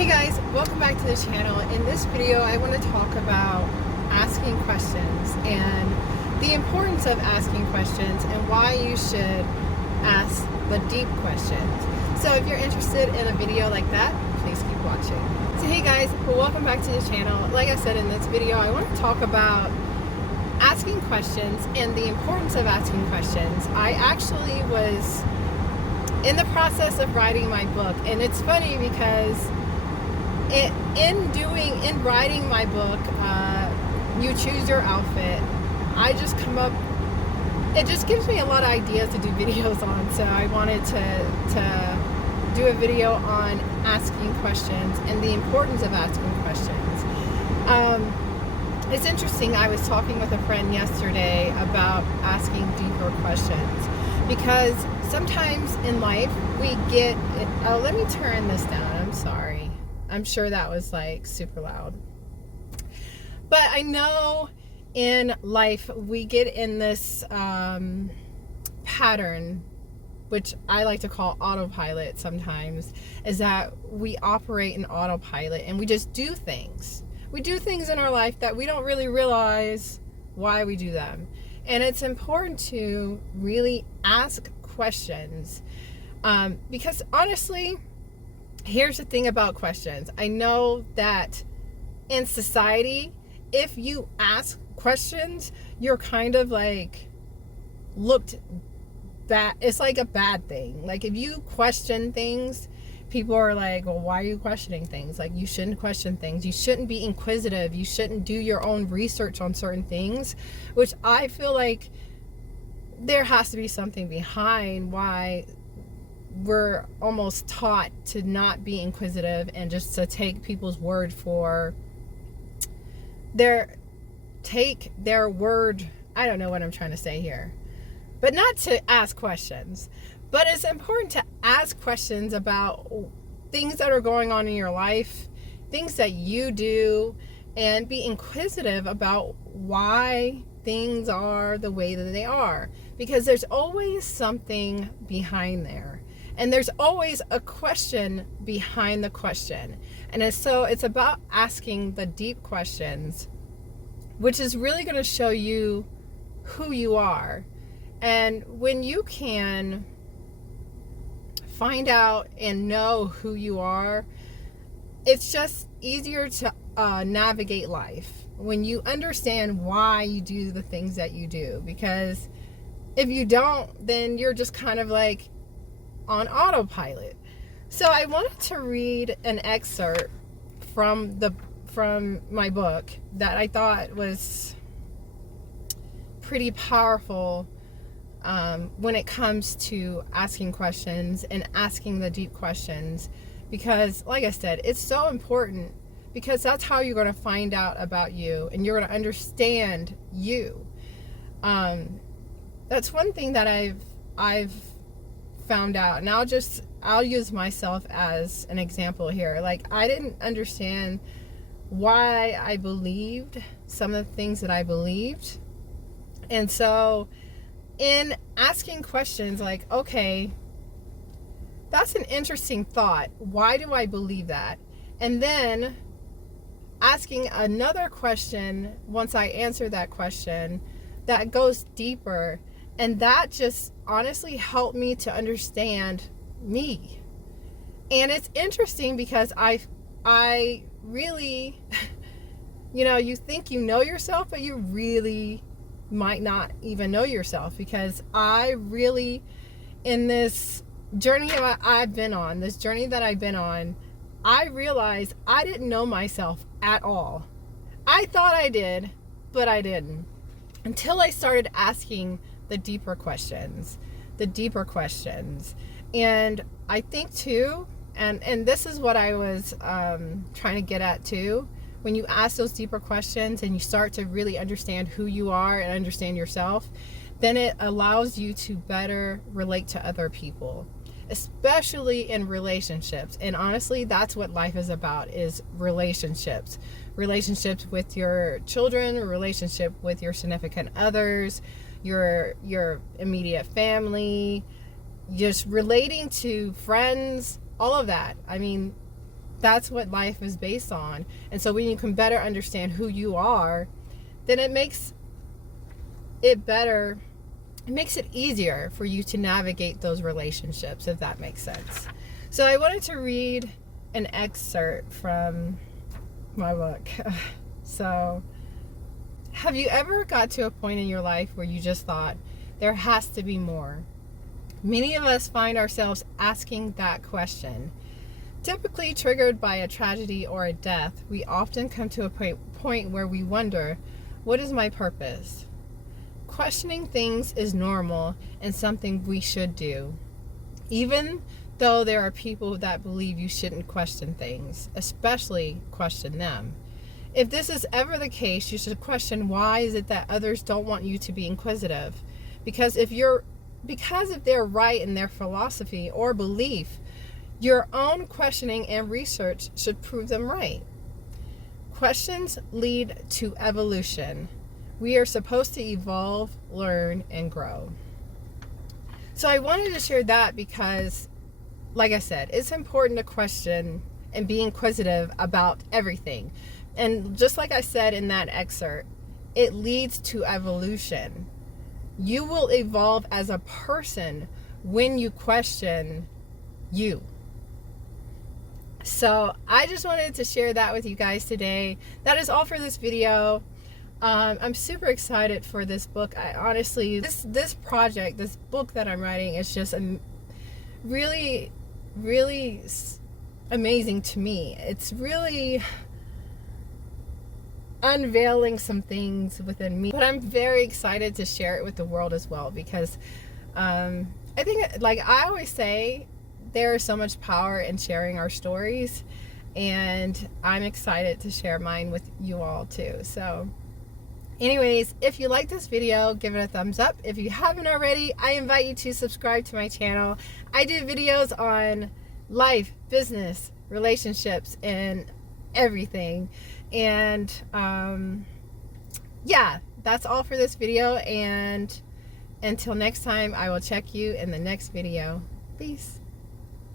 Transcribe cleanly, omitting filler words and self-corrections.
Hey guys, welcome back to the channel. In this video I want to talk about asking questions and the importance of asking questions and why you should ask the deep questions. So if you're interested in a video like that, please keep watching. So hey guys, welcome back to the channel. Like I said in this video, I want to talk about asking questions and the importance of asking questions. I actually was in the process of writing my book, and it's funny because in writing my book, You Choose Your Outfit, I just come up, it just gives me a lot of ideas to do videos on. So I wanted to do a video on asking questions and the importance of asking questions. It's interesting, I was talking with a friend yesterday about asking deeper questions, because sometimes in life we get, oh, let me turn this down, I'm sorry. I'm sure that was like super loud. But I know in life we get in this pattern, which I like to call autopilot sometimes, is that we operate in autopilot and we just do things. We do things in our life that we don't really realize why we do them. And it's important to really ask questions, because honestly, here's the thing about questions. I know that in society, if you ask questions, you're kind of like looked bad. It's like a bad thing. Like if you question things, people are like, well, why are you questioning things? Like, you shouldn't question things. You shouldn't be inquisitive. You shouldn't do your own research on certain things, which I feel like there has to be something behind why we're almost taught to not be inquisitive and just to take people's word for take their word. I don't know what I'm trying to say here, but not to ask questions. But it's important to ask questions about things that are going on in your life, things that you do, and be inquisitive about why things are the way that they are, because there's always something behind there. And there's always a question behind the question. And so it's about asking the deep questions, which is really going to show you who you are. And when you can find out and know who you are, it's just easier to navigate life when you understand why you do the things that you do. Because if you don't, then you're just kind of like on autopilot. So I wanted to read an excerpt from my book that I thought was pretty powerful when it comes to asking questions and asking the deep questions, because like I said, it's so important, because that's how you're going to find out about you and you're going to understand you. That's one thing that I've found out, and I'll use myself as an example here. Like, I didn't understand why I believed some of the things that I believed. And so in asking questions like, okay, that's an interesting thought. Why do I believe that? And then asking another question once I answer that question that goes deeper. And that just honestly helped me to understand me. And it's interesting because I really, you think you know yourself, but you really might not even know yourself, because I really, in this journey that I've been on, I realized I didn't know myself at all. I thought I did, but I didn't, until I started asking the deeper questions. And I think too, and this is what I was trying to get at too, when you ask those deeper questions and you start to really understand who you are and understand yourself, then it allows you to better relate to other people, especially in relationships. And honestly, that's what life is about, is relationships with your children, relationship with your significant others, your immediate family, just relating to friends, all of that. I mean, That's what life is based on. And so when you can better understand who you are, then it makes it better. It makes it easier for you to navigate those relationships, if that makes sense. So I wanted to read an excerpt from my book. So, have you ever got to a point in your life where you just thought, there has to be more? Many of us find ourselves asking that question. Typically triggered by a tragedy or a death, we often come to a point where we wonder, what is my purpose? Questioning things is normal and something we should do, even though there are people that believe you shouldn't question things, especially question them. If this is ever the case, you should question, why is it that others don't want you to be inquisitive? Because if they're right in their philosophy or belief, your own questioning and research should prove them right. Questions lead to evolution. We are supposed to evolve, learn, and grow. So I wanted to share that because, like I said, it's important to question and be inquisitive about everything. And just like I said in that excerpt, it leads to evolution. You will evolve as a person when you question you. So I just wanted to share that with you guys today. That is all for this video. I'm super excited for this book. I honestly, this project, this book that I'm writing is just really, really amazing to me. It's really unveiling some things within me, but I'm very excited to share it with the world as well, because I think, like I always say, there is so much power in sharing our stories, and I'm excited to share mine with you all too. So anyways, if you like this video, give it a thumbs up. If you haven't already, I invite you to subscribe to my channel. I do videos on life, business, relationships, and everything. And yeah, that's all for this video, and until next time, I will check you in the next video. Peace.